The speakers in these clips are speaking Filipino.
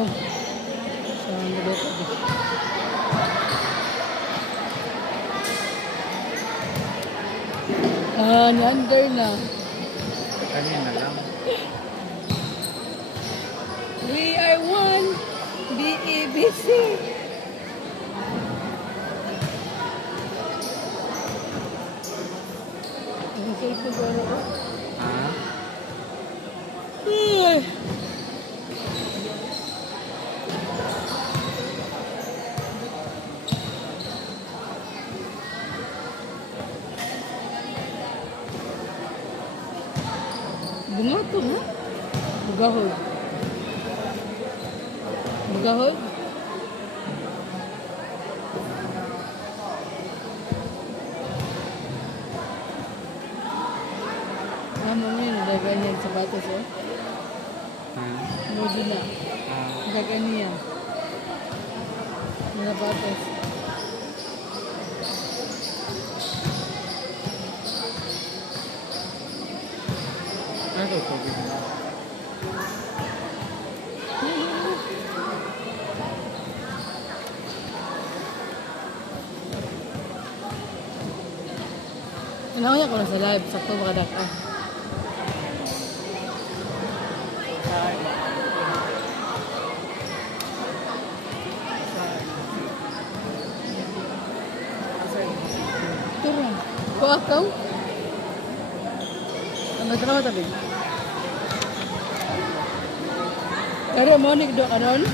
Oh, saan ba ito? Ni-under na. Kanina lang. We are one. B-E-B-C. Ang cellphone ko ano ko? Ha? Ay. Bunga to, ha? Bugahod. Bugahod? Mo yun, nadagan yan sa batas, oh. Ha? Mojo na. Ah. Nadagan niya. Mga batas. Ano ito? Ano ko na sa live, sakto makadak ah. Turun. Kuha ka? Ano trabaho tabi? Kaya mo ni do karon?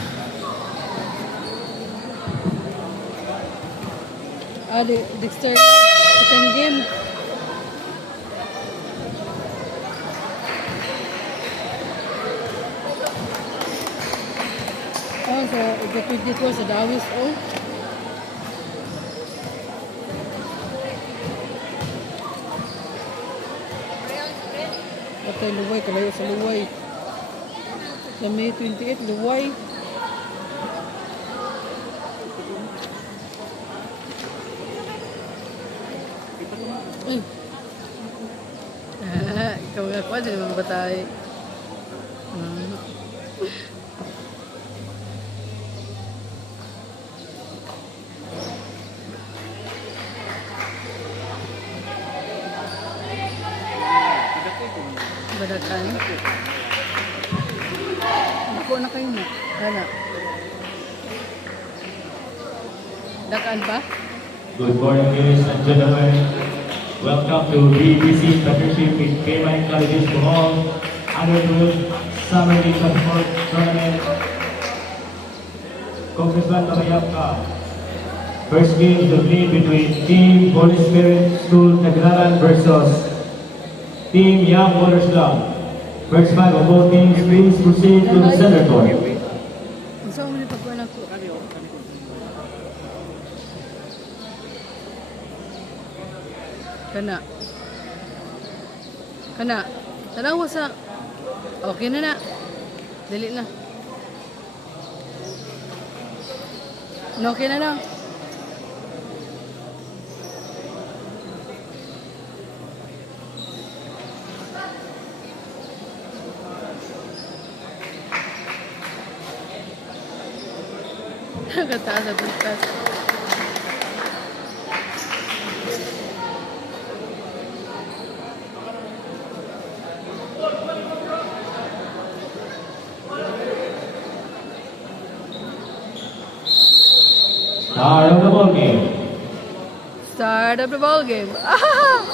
Dexter second game. Oh, so ito 24 sa Dawis, oh. Patay luway, kalayo sa luway. Sa May 28, luway. Ay. Ikaw nga ko, hindi naman batay. Badakan. Ako na kayo na. Hala. Dakaan pa? Good morning, ladies and gentlemen. Welcome to BBC Partnership with K-Mine Colleges Bohol Under-12 Summer League Football Tournament. Congressman Mamayapka. First game to play between Team Holy Spirit School Tagraran versus Team Young Waters Club. First five of both teams, please proceed to the center court. Saan mo na pagkuhan ako? Kana. Kana. Tanawa sa... Okay na na. Dali na. No, okay na na. Kataas sa butas. Start of the ball game. Start of the ball game. Ah!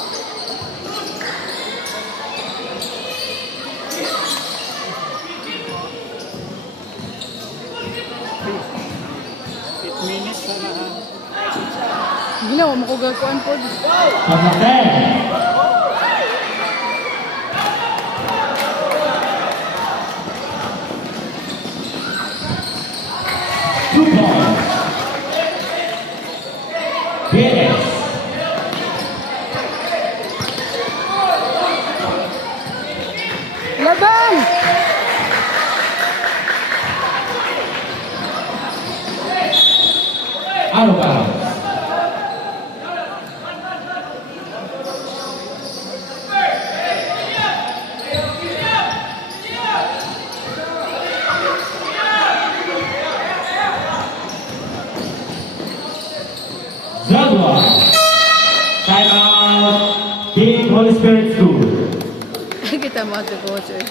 Ginawa mo ko gagawin po. Number 10. 2 points. Yes. Laban! Out of bounds. Holy Spirit School. Kita mo ito, coach. Eh.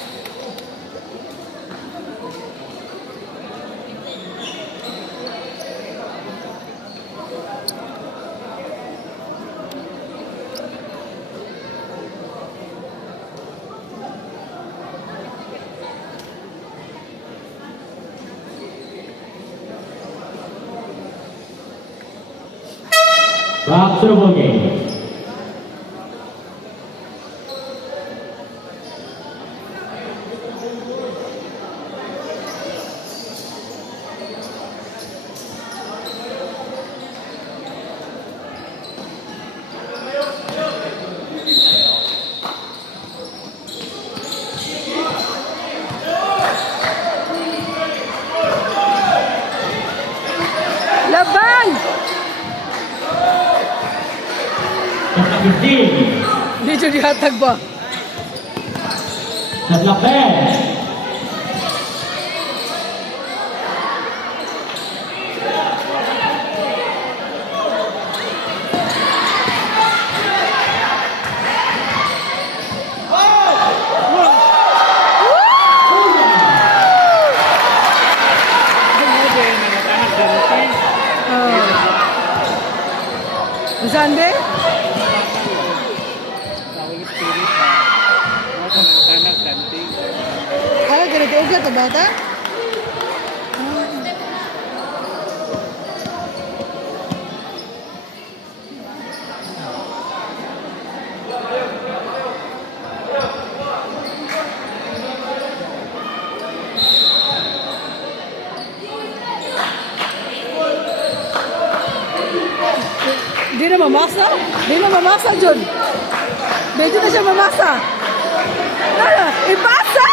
Back to the ball game. Laban! Shot 15. Dito dihatag ba? Shot clock 10. Saan be? Holy Spirit pa. Anak ganting. Ano, ganito ugat na bata? Di na mamasa? Di na mamasa, John. Medyo na siya mamasa. Ano? Ipasa!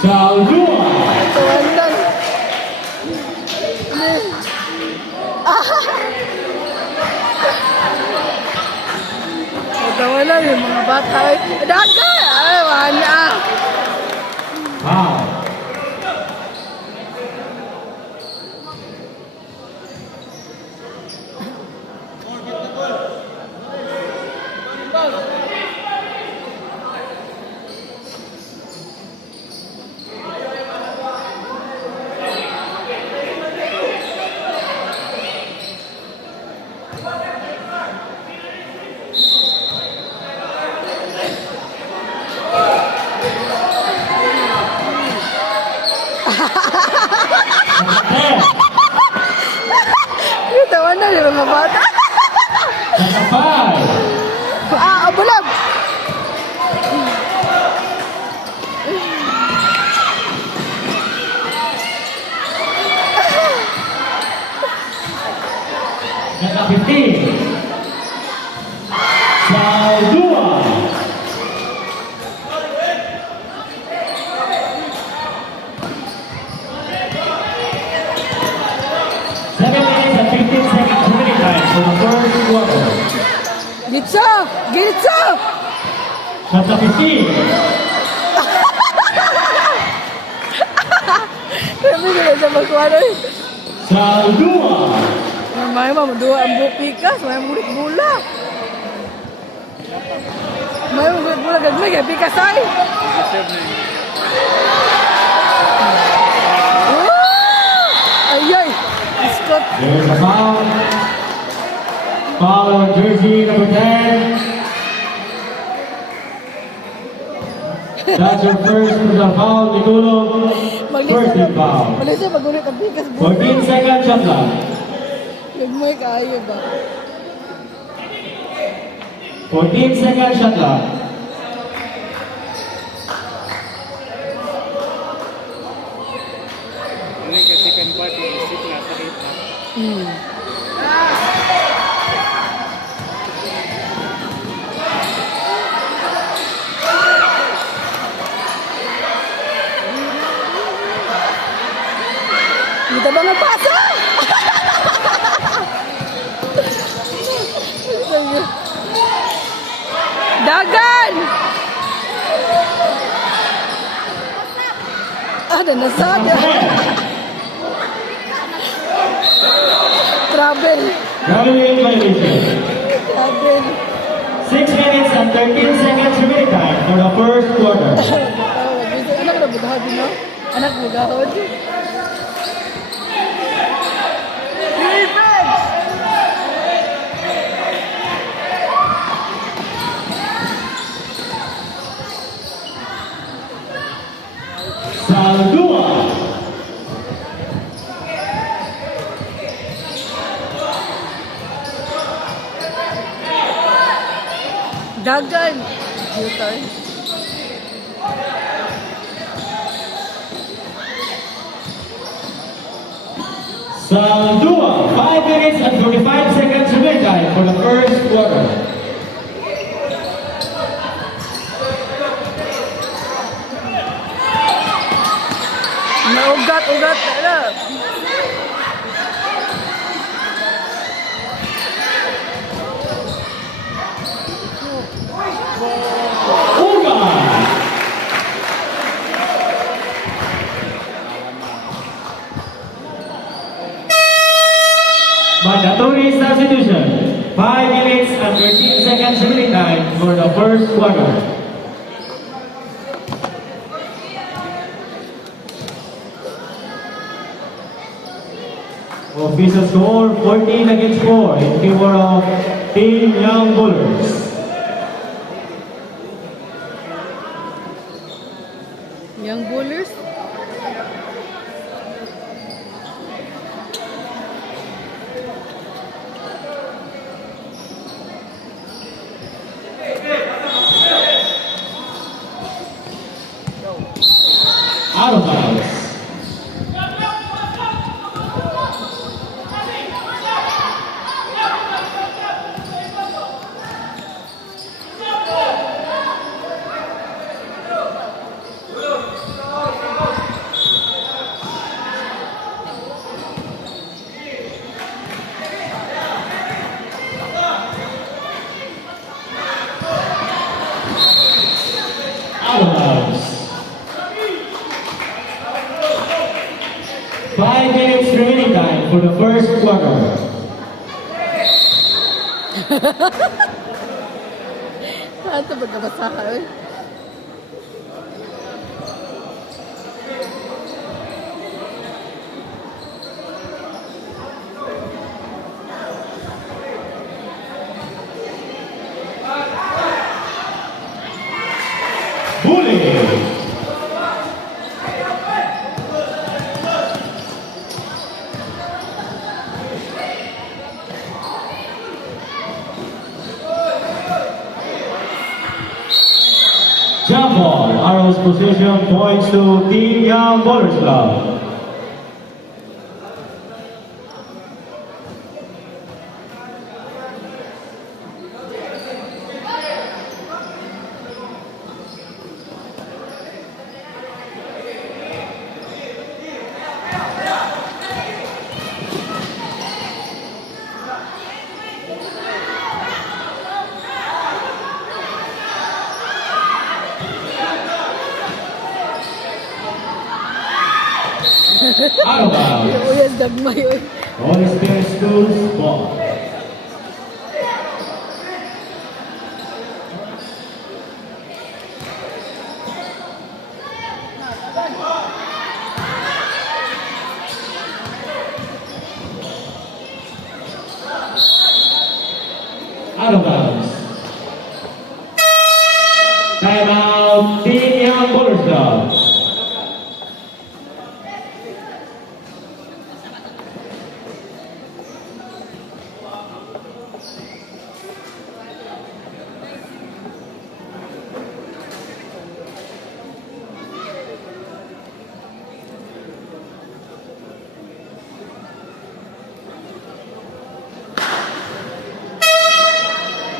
Foul 2. Tuwan lang. Tawa lang yung mga bata. Daga! Ay, wala. Foul. Tawa na yung mga bata. Shot 5. Bulag! Shot 15. Foul 2. Gitsa! Gitsa! Shot 15. Kami na siya magkuha na eh. Foul 2. May dua ang bupikas, may mulit bula. May mulit bula, gagmay, kaya pikas ay. Deserve na yun. Ay, ay! Scott! There's a foul. Foul on jersey number 10. That's your first personal foul, Niculo. First team foul. Malisa, magulit ang pikas. 14 seconds shot clock. Gagmay kaayo ba? 14 seconds shot clock. Ano yung second part, isip na sa kita. Kita ba magpasa? Dagan! Ada nasada. Travel. Traveling violation. Sabi. 6 minutes and 13 seconds remaining time for the first quarter. Anak na bugahod no? Anak bugahod. Defense! Saldua. Dagan. U-turn. Saldua. 5 minutes and 45 seconds remaining time for the first quarter. Naugat-ugat na. Uga. Mandatory substitution. 5 minutes and 13 seconds remaining time for the first quarter. Official score 14 against 4 in favor of Team Young Bullers. Young Bullers. Out of bounds. Out of bounds. 5 minutes remaining time for the first quarter. Saan ito magkabasahan? Bully. Jump ball. Arrow's position points to Team Young Bullers Club. Out of bounds. Uyas dagmay oy. Holy Spirit Schools ball. Out of bounds. Timeout, Team Young Bullers Club.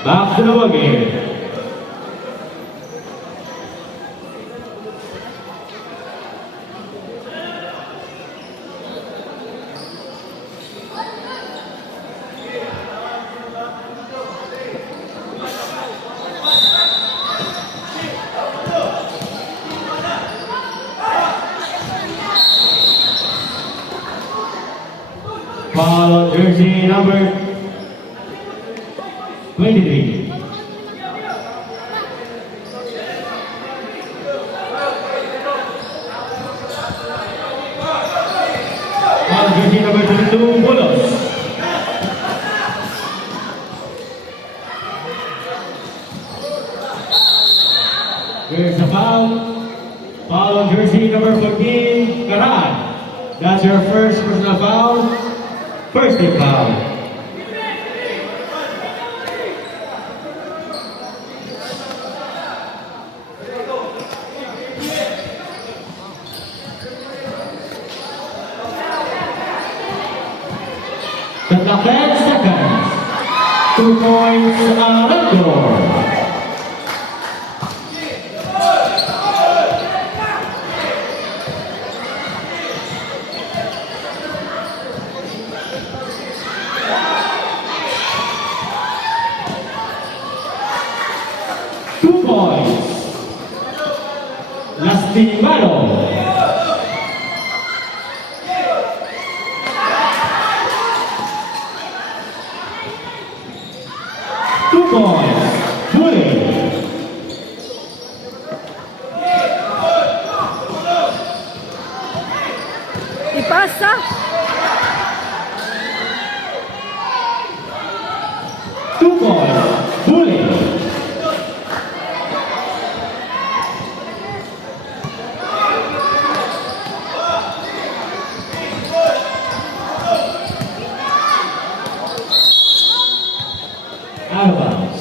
Back to the ball game. Foul on jersey number 23. Jersey number 22, Bulos. There's a foul. Foul on jersey number 14, Karan. That's your first personal foul. First team foul. The clock 10 seconds. 2 points, Aragor. Lastimado. 2 points. Bully. Ipasa. 2 points. Bully. Out of bounds.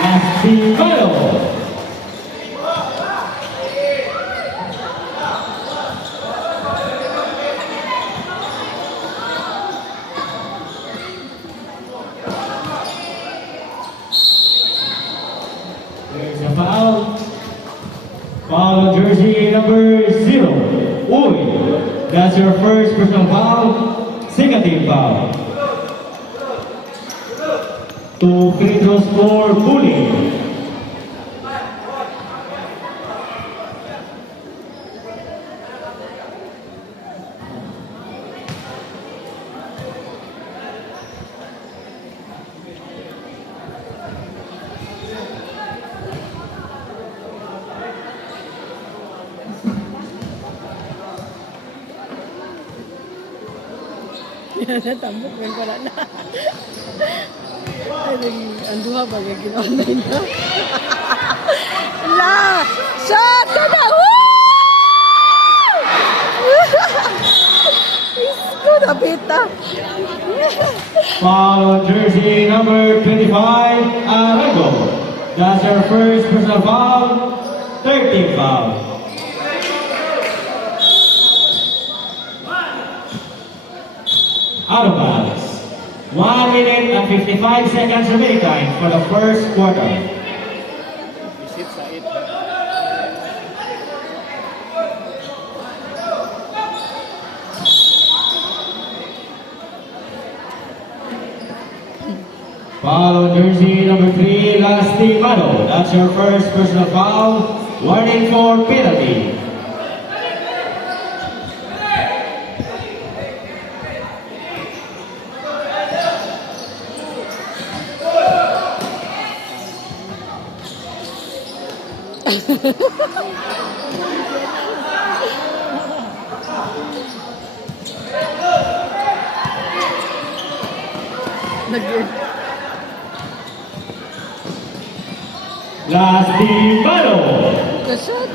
Lastimado. There's a foul. Foul on jersey number 0. Uy. That's your first personal foul. Second team foul. 2 free throws for Bully. Tambok kan ko na. Ang duha ba yung gina-online na? La! Shot! Tada! Isko na bita. Foul on jersey number 25, Arago. That's your first personal foul. Third team foul. Out of bounds. 1 minute and 55 seconds remaining time for the first quarter. Visit sa 8. Foul on jersey number 3, Lastimado. That's your first personal foul. Warning for penalty. Lastimado. Ka-shot.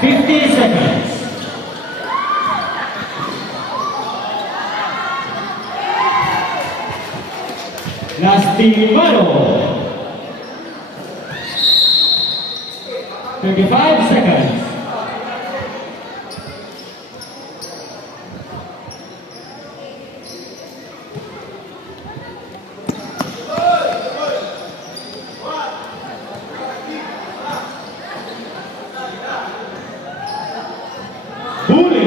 50 seconds. Lastimado. 35 seconds. Huli.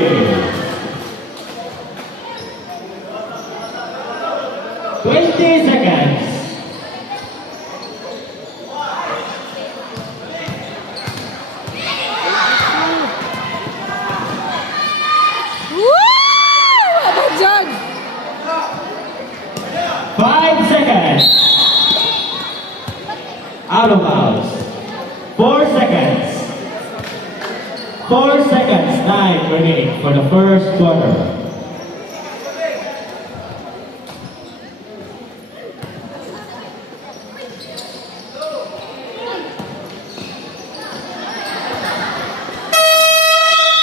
20 seconds. Woo! Ano dyan? 5 seconds. Out of bounds. 4 seconds. 4 seconds. 9 remaining for the first quarter.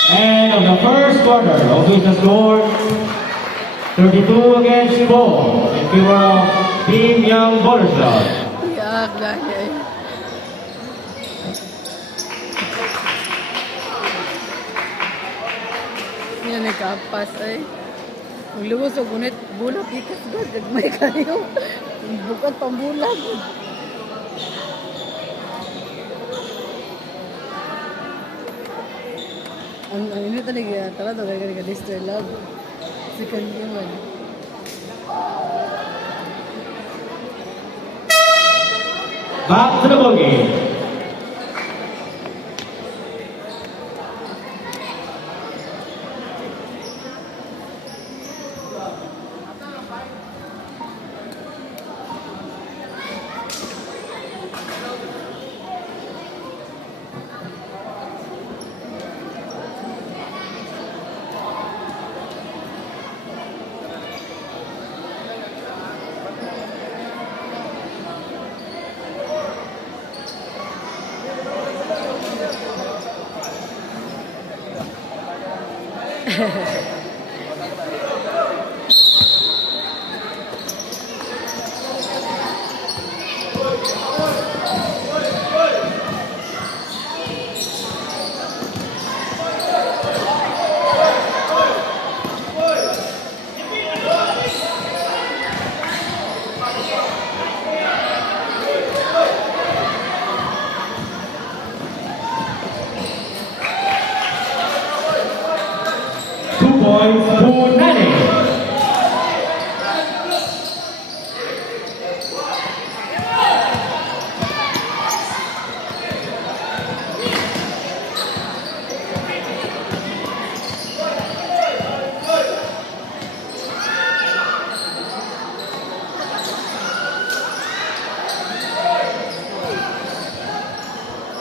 And of the first quarter, official score 32 against 4 in favor of Team Young Boleslav. Yak, gaya. Yan ay kapas ay. Kung luwas o gunit, bulag ikas ba? Gagmay kayo. Bukat pambulag. Ang ini talaga, talaga talaga destroy love. Second game man. Back to the ball game. Points for Nani.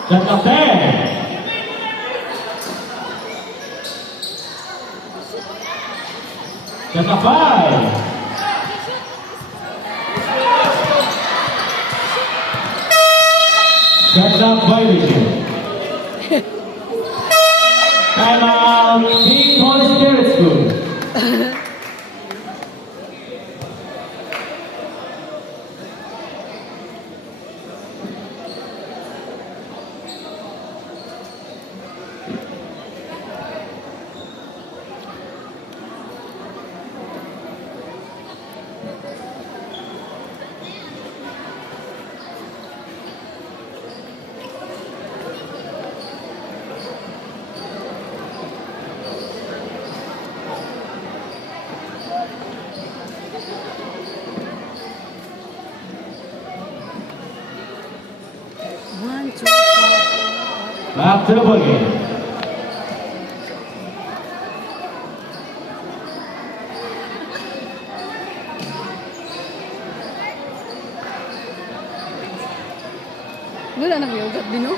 The captain. That's a 5. That's a violation. Time out. Team Holy Spirit School. One, two, three. Back to the ball game. Wala anak yung ugat din, no?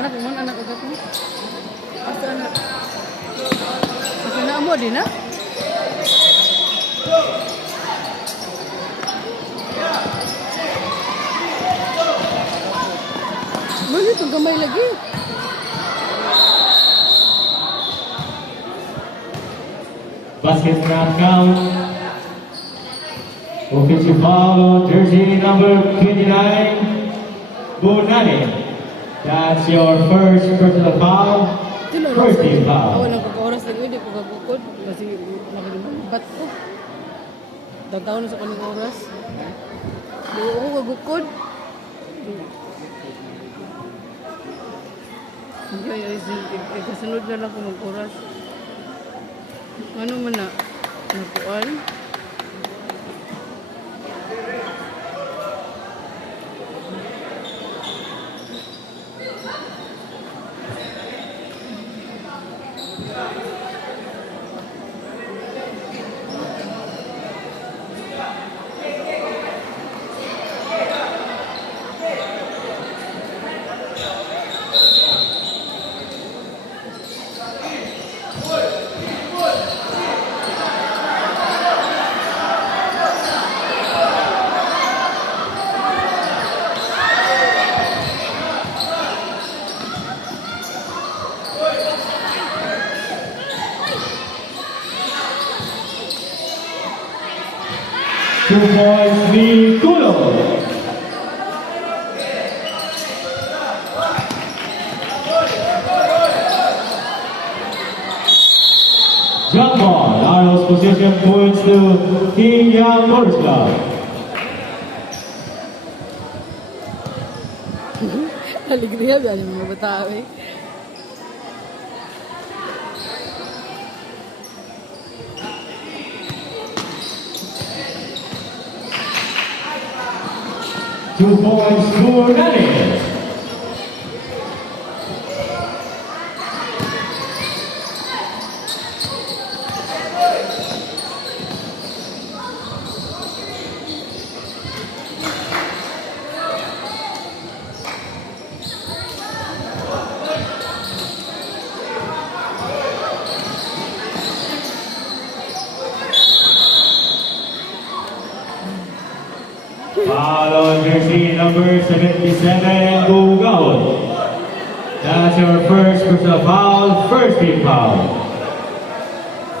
Anak mo, anak ugat mo. Basta anak. Basta na mo din, ha? Wala itong gamay lagi. Basket not count. Offensive foul on jersey number 29, Bonani. That's your first personal foul. First team foul. Ako lang kaka-oras lang yun, di ko kagukod. Kasi nakalibat ko. Tataw na sa kaning oras. Di ko kagukod. Hindi, kasunod na lang ko mag-oras. Ano man na? Nakuan? Two points, Vikulo. Jump ball, Arrows possession points to Team Young Motors Club. Alegria biya yung mga bata eh. Two points for Nani. Foul on jersey number 77, Bugahon. That's your first personal foul, first team foul.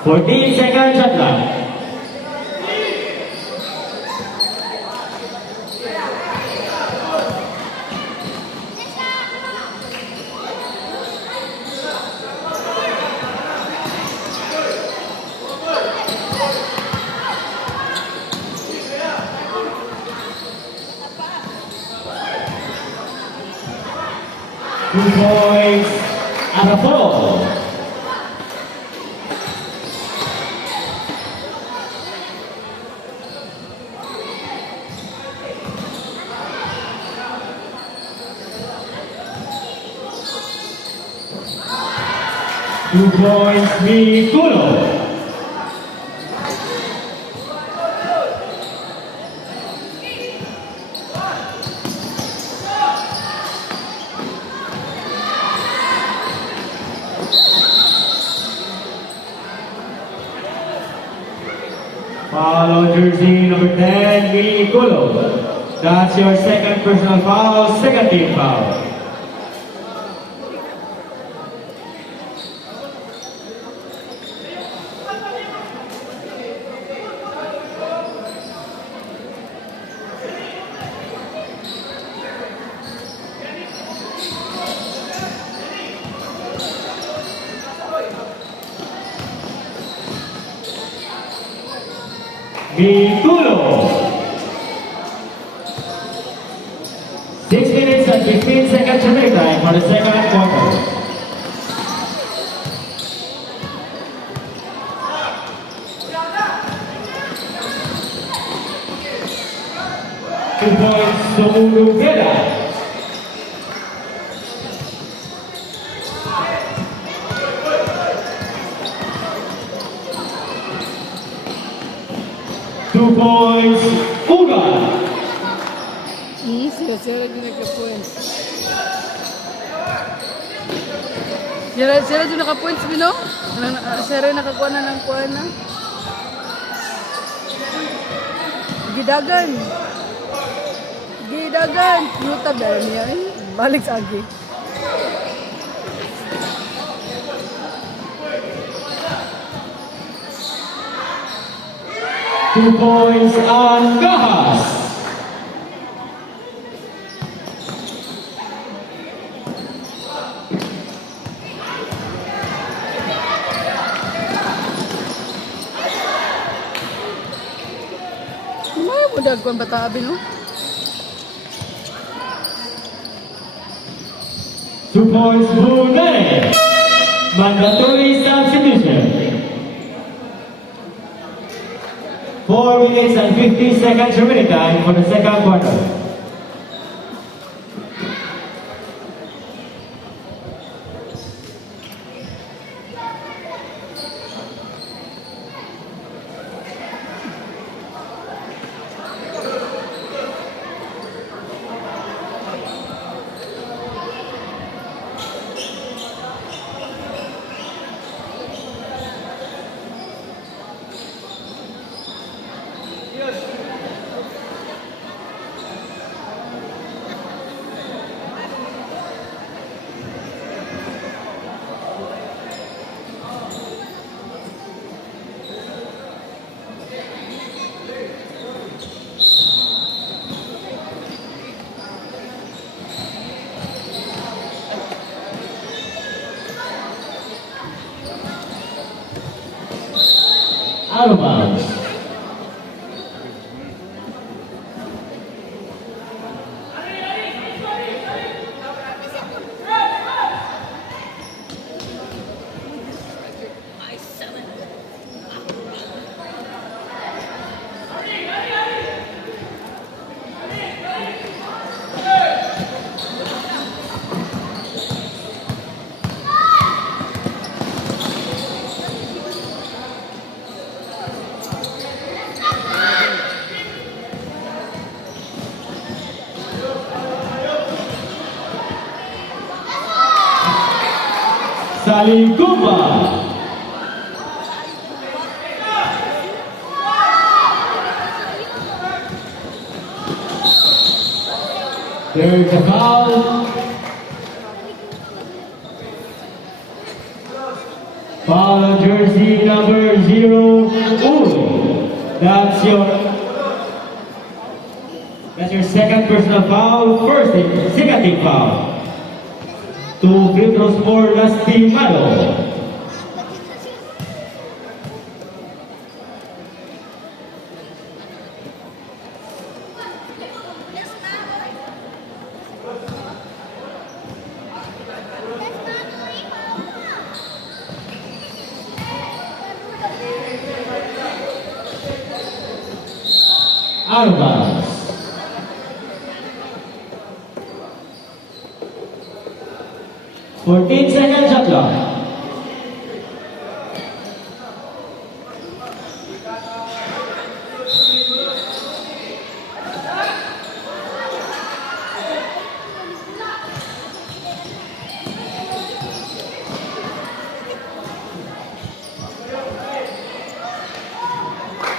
14 seconds shot clock. Two points at a foul. Two points, Vikulo. 10, Vikulo. That's your second personal foul, second team foul. Vikulo. 6 minutes and 15 seconds remaining time for the second quarter. Two points, Sumugera. Two points, Uga. Sira din nagka-points. Sira din naka-points, Bino? Sira nakakuha na ng kuha na. Gidagan. Gidagan. Yutab dahil niya eh. Balik sa agi. 2 points Angahas. May budag ko ang bata abi no? 2 points Brunei. Mandatory substitution. 4 minutes and 50 seconds remaining time for the second quarter. Out of bounds. Saling Gumba. There's a foul. Foul on jersey number 0. That's your second personal foul, first and second team foul. 2 free throws for Lastimado. Out of bounds. For 10 seconds shot clock.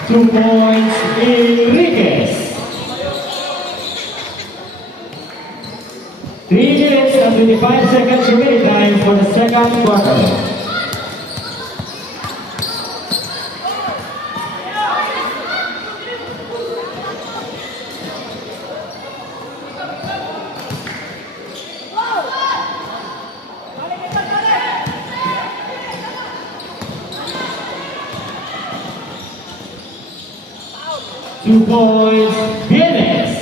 Two points, Enriquez. 3 minutes and 25 seconds remaining time for the second quarter. Two points, Vienes.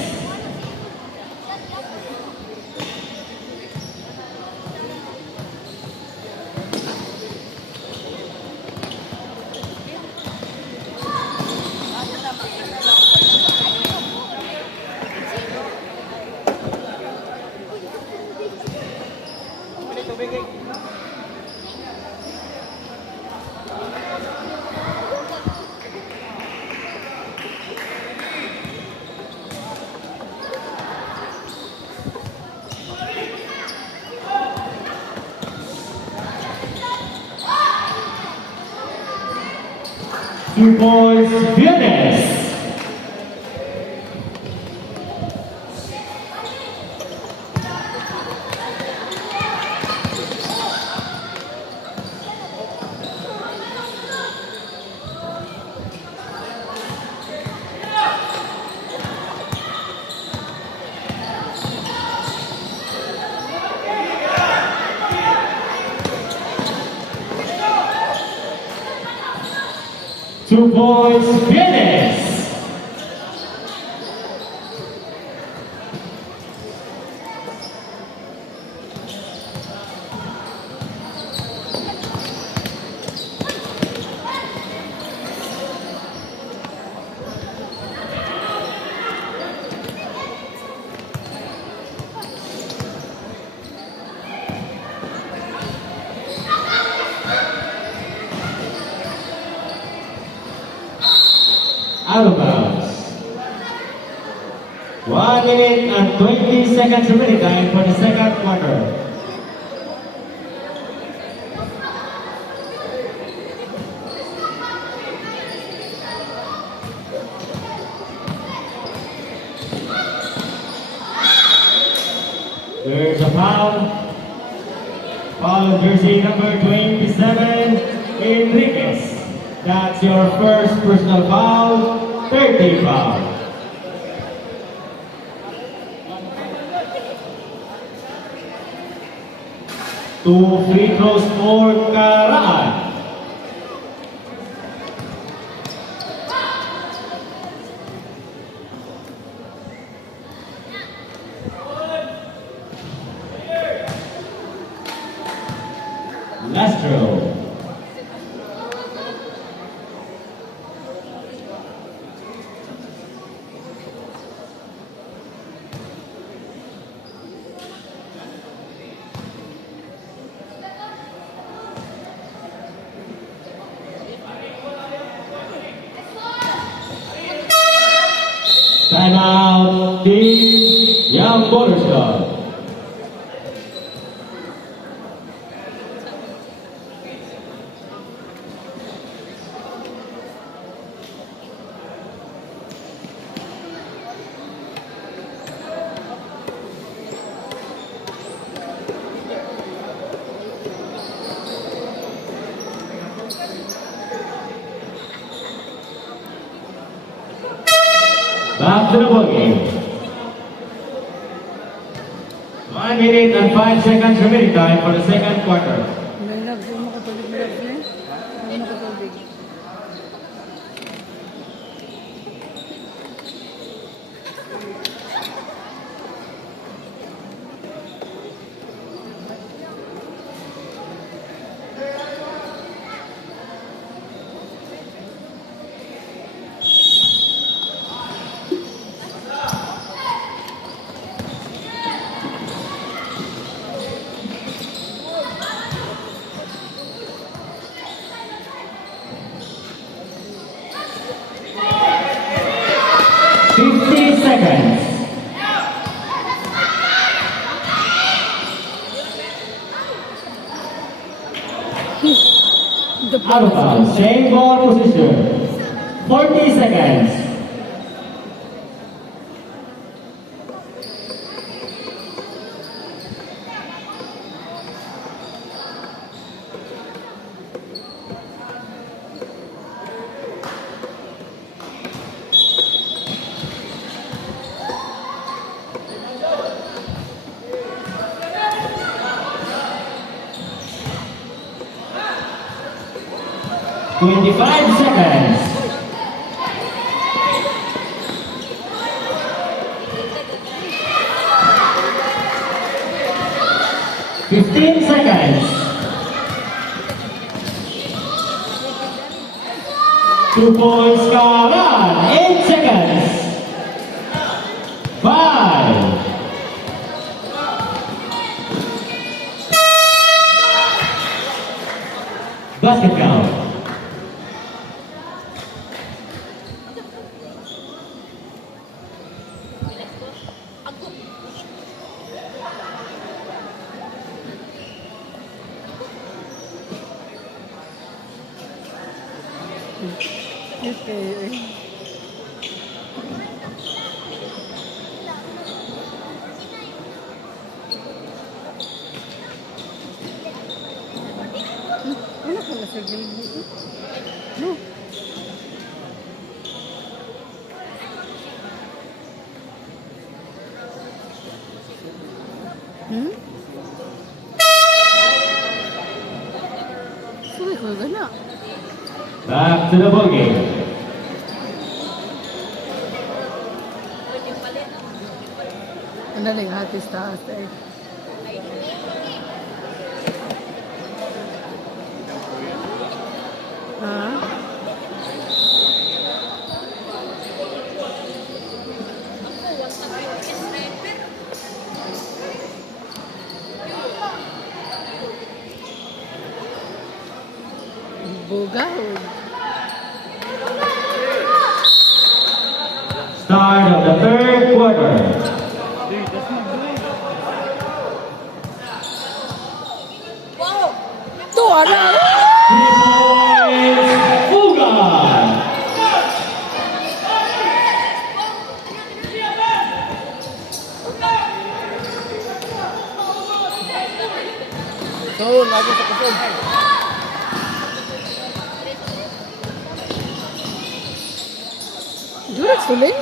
Two points, Vienes. 2 points, finish. Out of bounds. 1 minute and 20 seconds remaining time for the second quarter. There's a foul. Foul on jersey number 27, Enriquez. That's your first personal foul, 30 foul. Two free throws for Karaan. Lastro. Timeout, Team Young Borders Club. Back to the ball game. 1 minute and 5 seconds remaining time for the second quarter. May nagsumo ko tubig na rin. May ko tubig. Seconds. Out of bounds. Same ball position. 40 seconds. Twenty-five seconds. Fifteen seconds. 2 points, Karaan. 8 seconds. 5. Basket count. Okay. Ano pala sa grade mo? No. Suwi ko gana. Back to the ball game. Ang daling hatis taas eh. Ha? Bugahon. Start of the third quarter. Tuwa na! 3 points, Ugan! So, lagi sa kusog. Durat suling?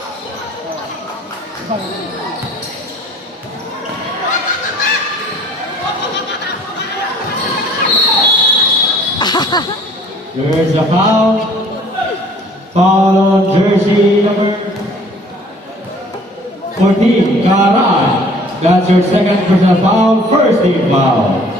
There's a foul. Foul on jersey number 14, Karan. That's your second personal foul, first team foul.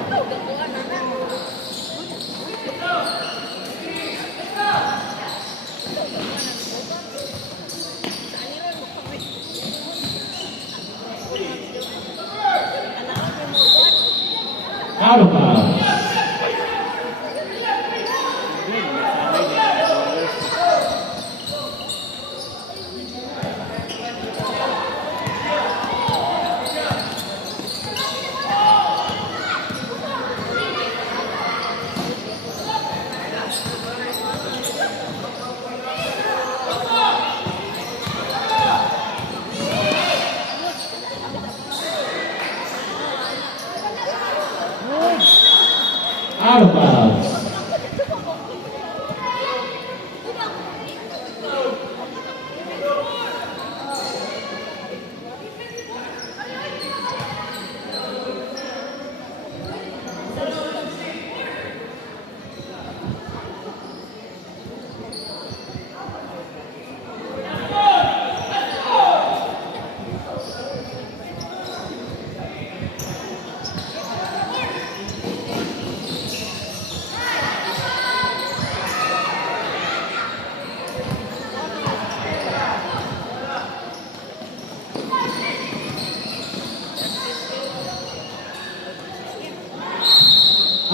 Out of bounds. Out of bounds.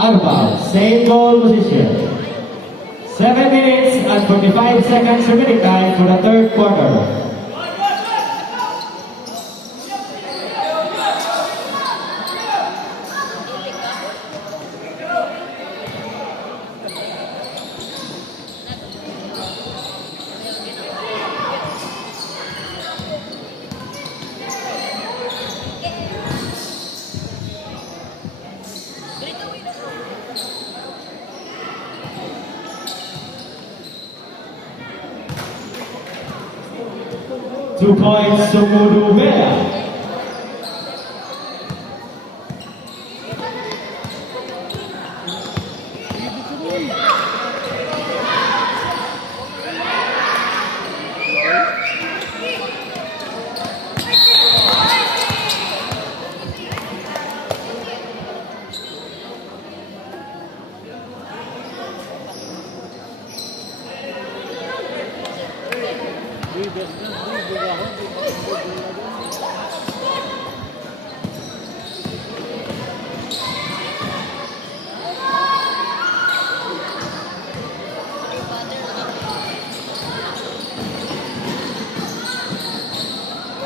Out of bounds. Same goal position. 7 minutes and 45 seconds remaining time for the third quarter. Two points to Muduvela.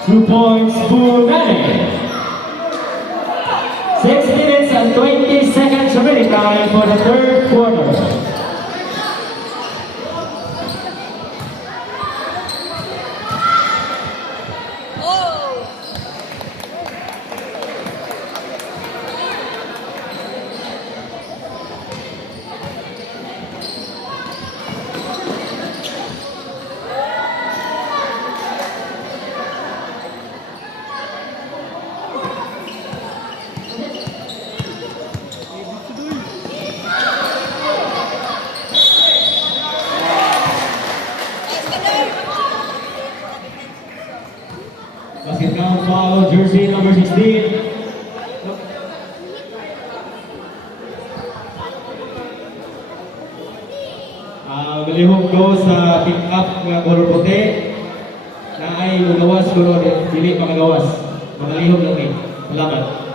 Two points, Bunani. 6 minutes and 20 seconds remaining time for the third quarter. foul, jersey number 16. Galihog go sa pick up nga color puti na ay magawas kuno dili pa kagawas. Magalihog lang ni. Salamat.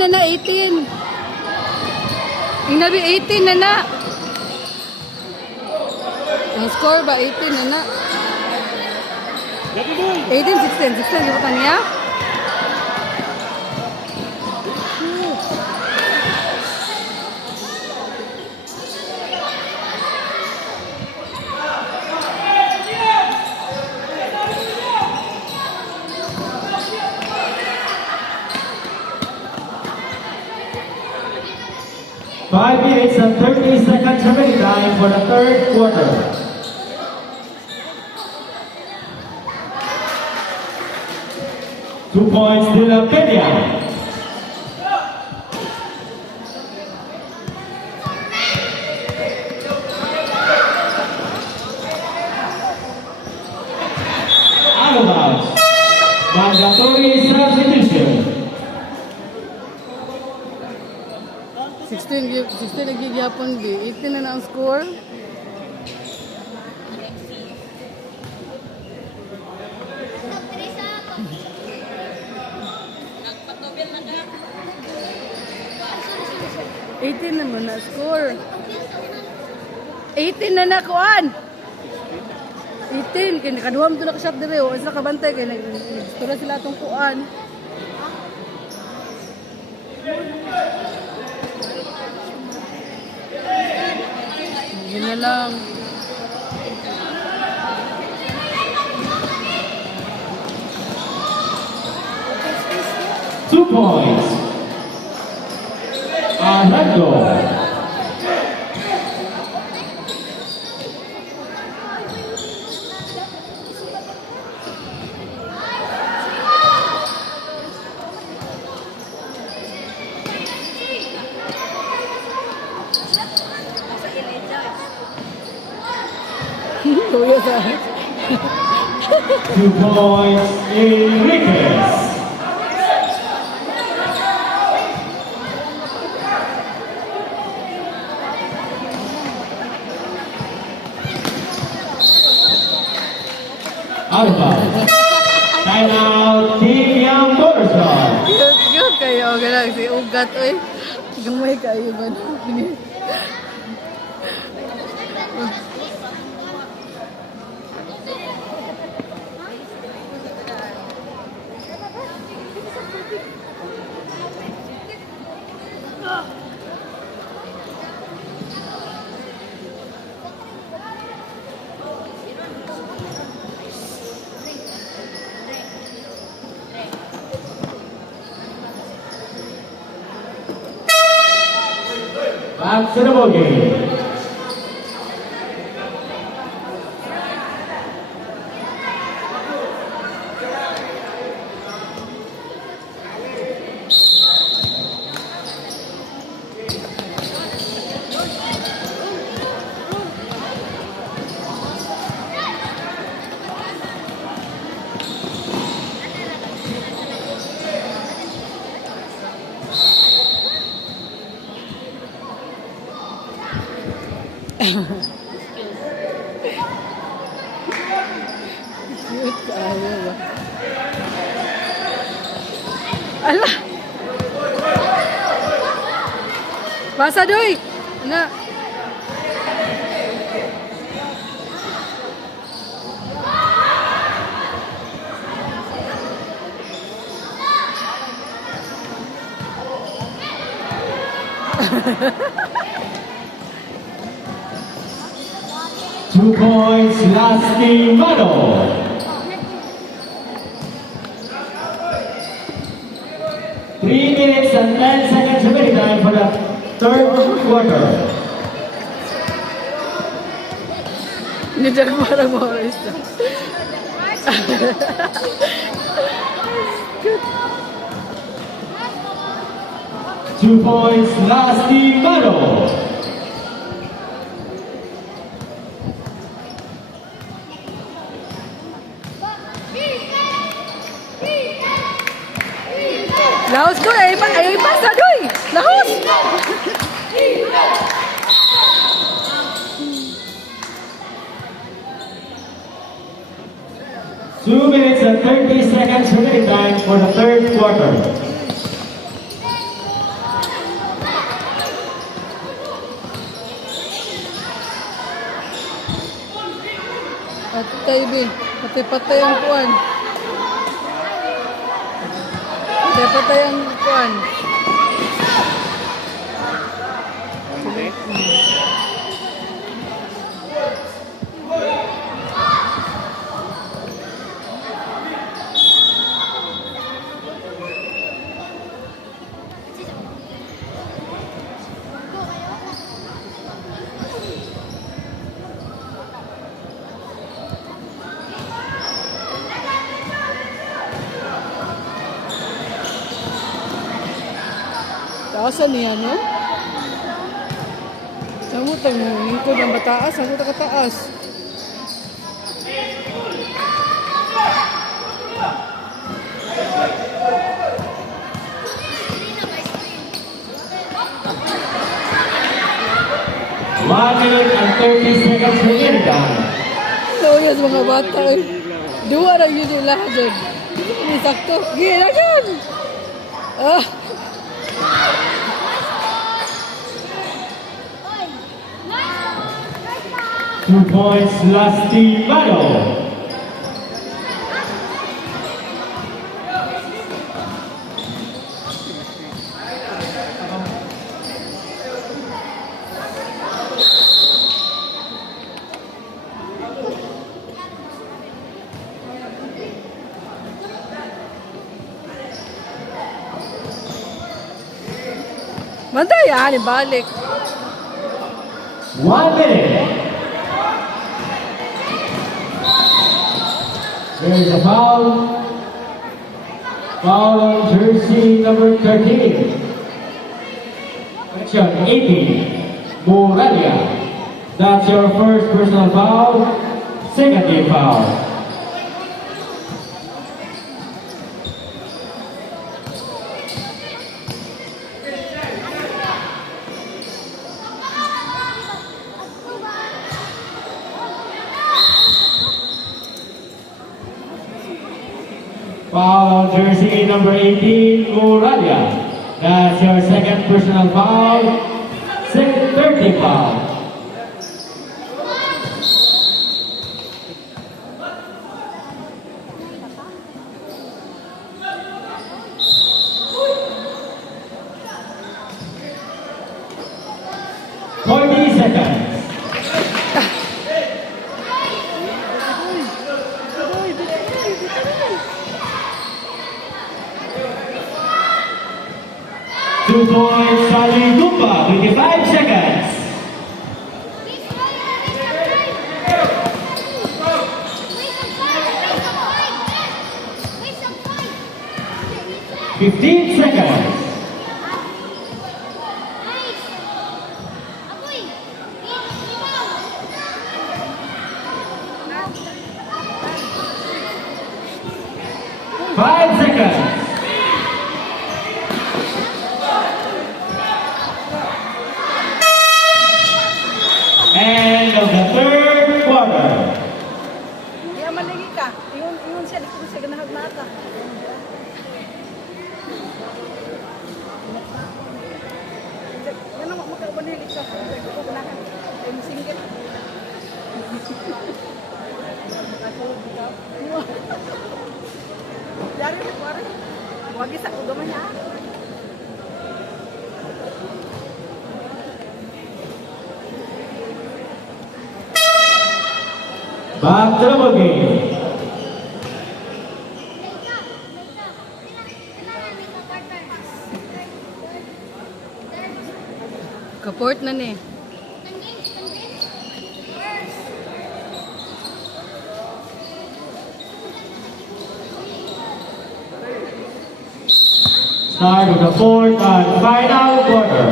Na na, 18. Inabi 18 na na. Ang score ba 18 na na? 18, 16 di ba niya? Five minutes and 30 seconds remaining time for the third quarter. Two points, De La Peña. Out of bounds. Mandatory substitution. 16 nagigyapon di. 18 na na ang score. Naman na score. 18 na na kuan. 18 kay nakaduham to na ka shot dire o isa ka bantay kay nagtura sila tong kuan. Yun na lang. Two points. Armando. Two points, Enriquez. Out of bounds. Time out, Team Young Motorcycle. Cute kayo. Ganang si Ugat. Uy. Gamay kayo ba? Back to the bogey. Cute kayo ba? Ala! Basa doy! Na! Two points, Lastimado. Three minutes and 10 seconds remaining time for the third quarter. Nidyak para mo. 2 points, Lastimado. Lahos ko, ay pasa doy. Lahos. 2 minutes and 30 seconds remaining time for the third quarter. Patay, be. Patay ang kuwan. Patay ang kuwan. Taasan niya, no? Samutang mo, lingkod ang bataas, samutang kataas. One minute and 30 seconds remaining time. Loyas mga bata, eh. Dua na yun yung lahat dyan. Hindi sakto. Gila dyan! Ah! 2 points, Lastimado. Bantay yan, ibalik. 1 minute. There is a foul. Foul on jersey number 13. Section 18, Moralia. That's your first personal foul. Second team foul. Foul on jersey number 18, Moralia. That's your second personal foul. Second, third team foul. Seconds. Two points, Charlie Gumba, 25 seconds. Fifteen seconds. Five seconds. End of the third quarter. Iya maligi ka. Ingon siya dito sa ganahag mata. Ano mo magkaroon ni Alexa? Ko ganahan. Ay singgit. Dari ni kuare. Wagi sa ko gamay ha. Back to the game. Kaport na ni. Start of the fourth and final quarter.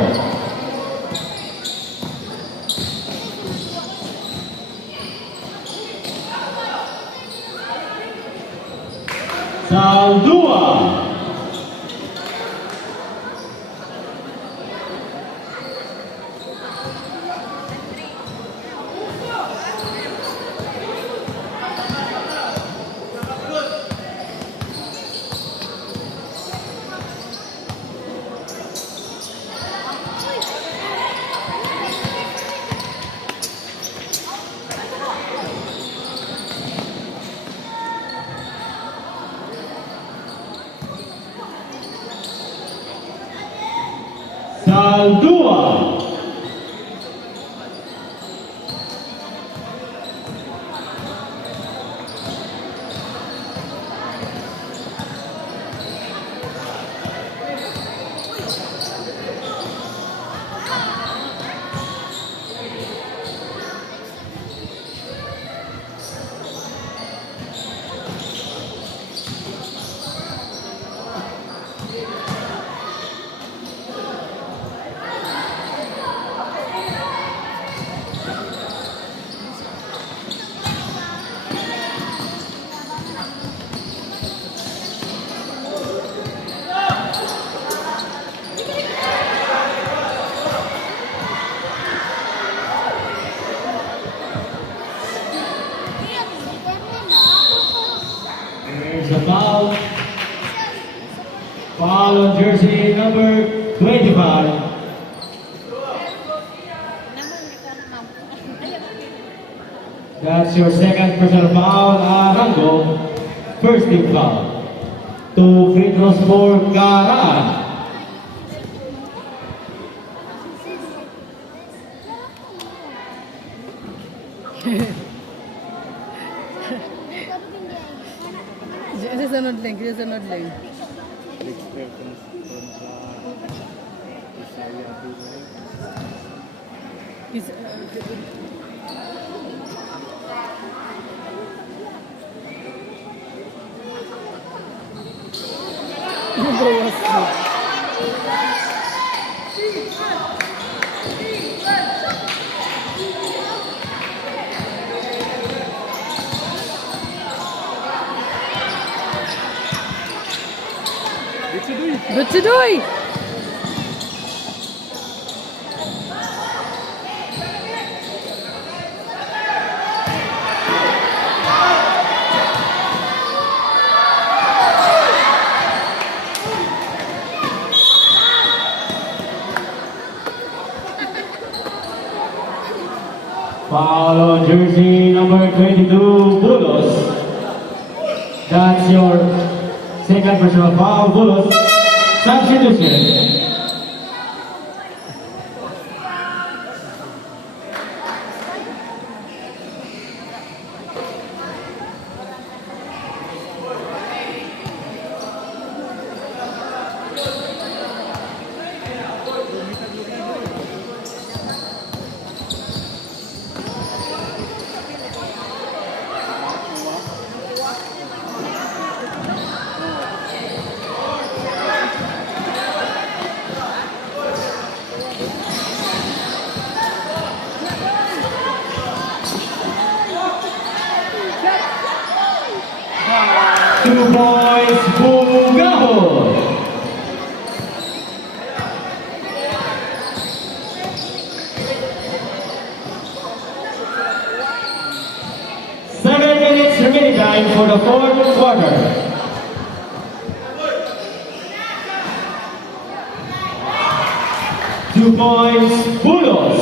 Saldua. Saldua. There's a foul. Foul on jersey number 25. That's your second personal foul, Arango. First team foul. 2 free throws for Karan. Sunod lang, sunod lang. Butsudoy! Foul on jersey number 22, Bulos. That's your second personal foul, Bulos. Substitution. Two points, Bugahon. Seven minutes remaining time for the fourth quarter. Two points, Bulos.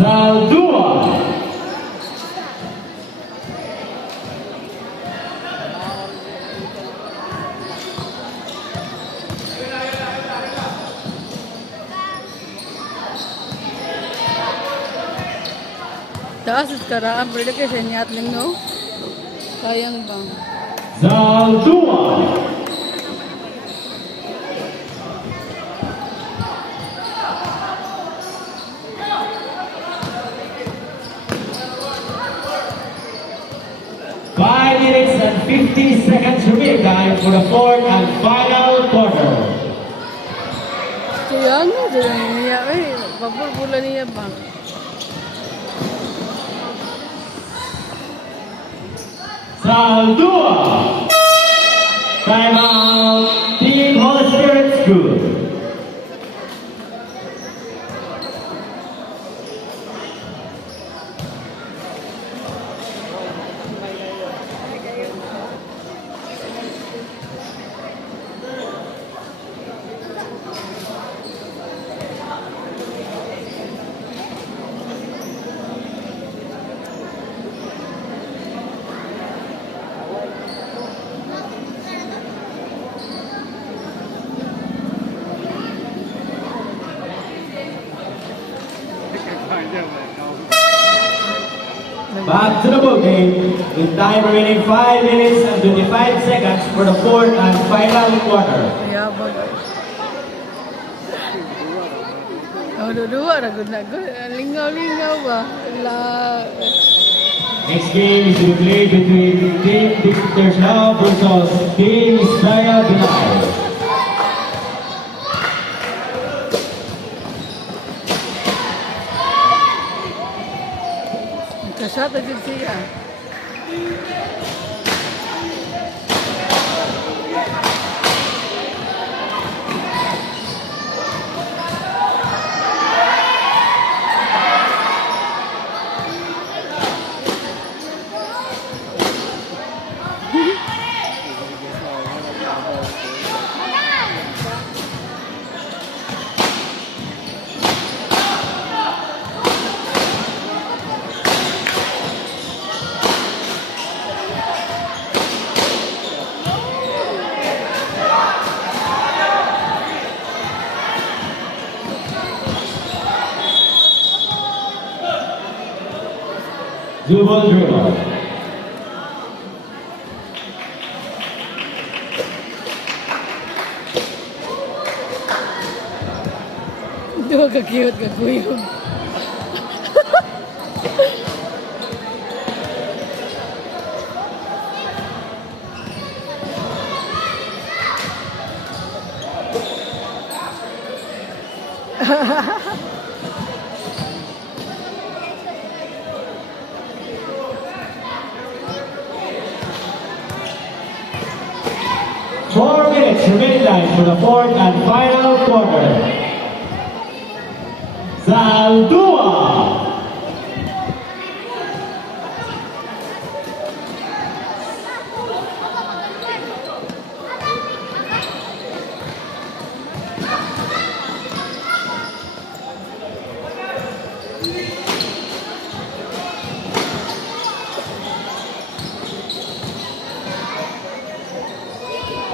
Saldua. Taas at karaan, pero kasi sa nyatling, no? Sayang ba? Zaldua. Five minutes and 50 seconds remaining time for the fourth and final quarter. Kaya ano, dyan niya, papulpula niya ba? Zaldua. Time out. Team Holy Spirit School. Back to the ball game with time remaining 5 minutes and 25 seconds for the fourth and final quarter. Kaya ba? Oh, dua ragu na good. Lingaw-lingaw ba? Next game is to be played between Team Victor Now versus Team Israel Binay. Kasata din siya. Dribble, dribble. Dua ka-cute, ka-kuyog. Four minutes remaining time for the fourth and final quarter. Zaldua.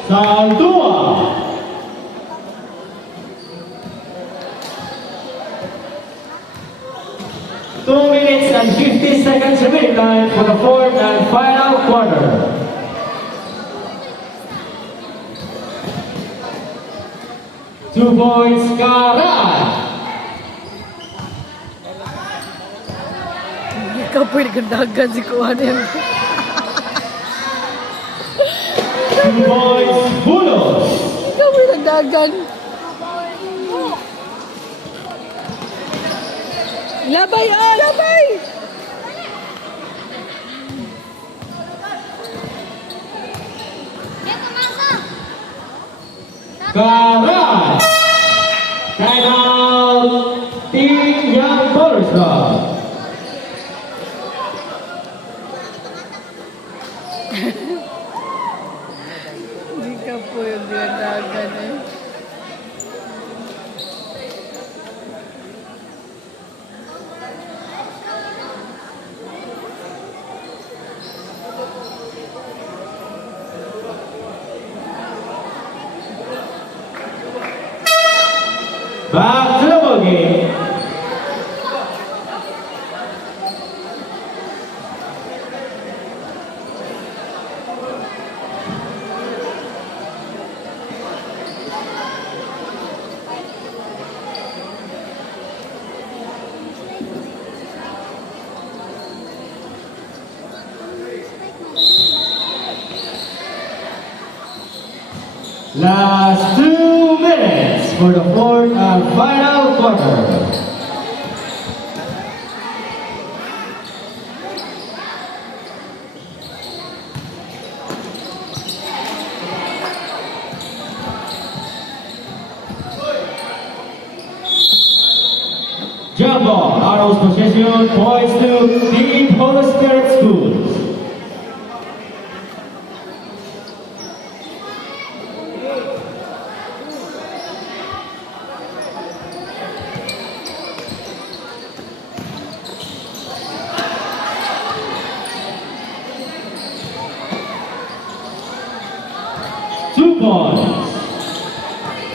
Zaldua. Two minutes and 50 seconds remaining time for the fourth and final quarter. Two points, Karan. Ikaw pwede kang dagan si Kuhan yan. 2 points, Bulos. Ikaw pwede kang dagan. Labay, labay! Karan. Time out. Team Young Forest Club. Hindi ka po yung dinadagan eh. Back to the ball game. Last 2 minutes for the fourth and final quarter. Jump ball, Arrows possession, points to Team Holy Spirit Schools. Two points.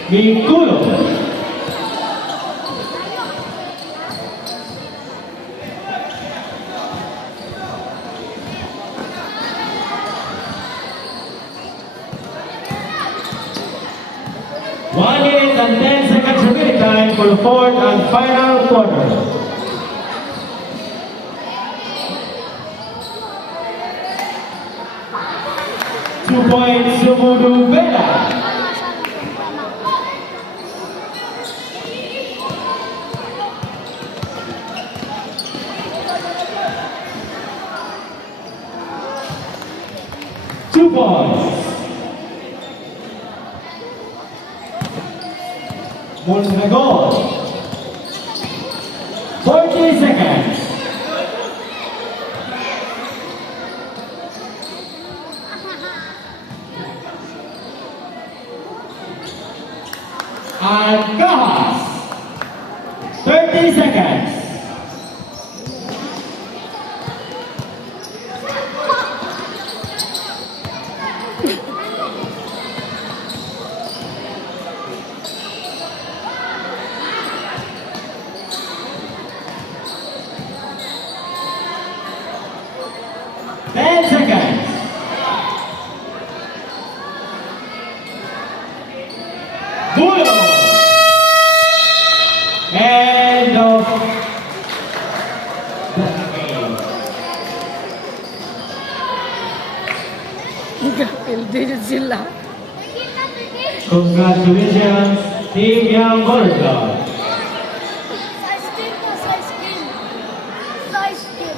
Mikulo. One minute and 10 seconds remaining time for the fourth and final quarter. Two points, Sumudu Bella. Two points. Montenegro. 40 seconds. And Kahas. 30 seconds. Ten seconds. Bulo. End of the game. Pildid sila. Congratulations, Team Young Borja. Size team po, size team. Size team.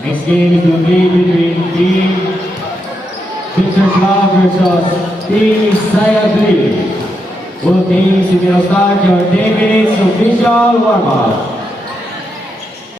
Next game is to be between Team Pictures Love versus Team Isaiah Blee. Both teams will start your 10 minutes official warm-up.